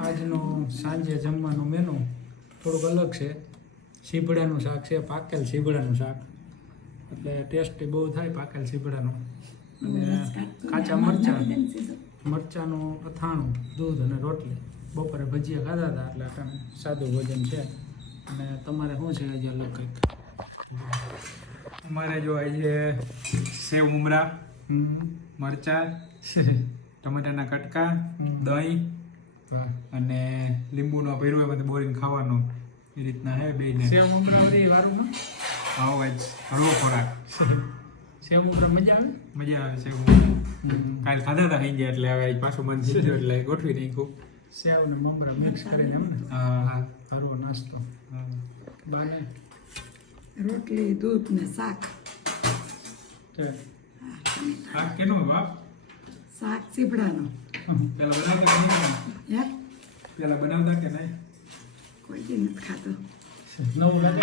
આજનો સાંજે જમવાનો મેનુ થોડુંક અલગ છે. સીભડાનું શાક છે, પાકેલ સીભડાનું શાક, એટલે ટેસ્ટી બહુ થાય પાકેલ સીભડાનું. અને કાચા મરચાંનું અથાણું, દૂધ અને રોટલી. બપોરે ભજીયા ખાધા હતા એટલે અટાણે સાદું ભોજન છે. અને તમારે શું છે આજે અલગ કંઈક? અમારે જો આજે સેવ ઉમરા, મરચાં, ટમેટાના કટકા, દહીં અને લીંબુનો ભેરવો બધું બોરીને ખાવાનું એ રીતના હે બેને. સેવ મમરા વારું ને આવો જ હળવો ખોરાક. સેવ મમરા મજા આવે? મજા આવે સેવ ઉમરા. કાલે ખાધા હતા ખાઈ ગયા એટલે હવે પાછું મન થઈ ગયું એટલે ગોઠવી નાખ્યું. સેવ ને મમરા મિક્સ કરીને એમ ને? હા, હળવો નાસ્તો. બાને રોટલી, દૂધ ને શાક. શાક કેનો બાપ? શાક સીભડાનો. પેલા બનાવતા કે નહીં? હે? પેલા બનાવતા કે નહીં? કોઈ દી નથી ખાતો. નવું લાગે.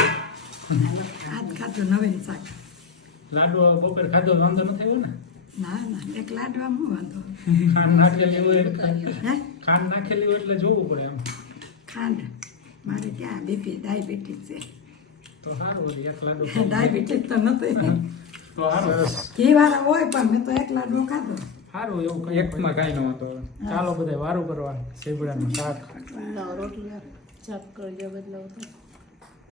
આજ ખાધું નવીન શાક. લાડવો બપોર ખાધો વાંધો નથી આવ્યો ને? ના ના, એક લાડવામાં શું વાંધો? ખાંડ નાખેલી હોય હે? ખાંડ નાખેલી હોય એટલે જોવું પડે એમ. ખાંડ મારે ક્યાં બીપી ડાયાબિટીસ છે. તો સારું હોય એક લાડવો. ડાયાબિટીસ તો નથી. તો સારું. ઘી વાળા હોય પણ મેં તો એક લાડવો ખાધો. સારું એવું કઈ એકમાં કાંઈ ન હતો. ચાલો બધા વારું કરવા. સીભડાનું શાક. રોટલી શાક કરજો બદલાવ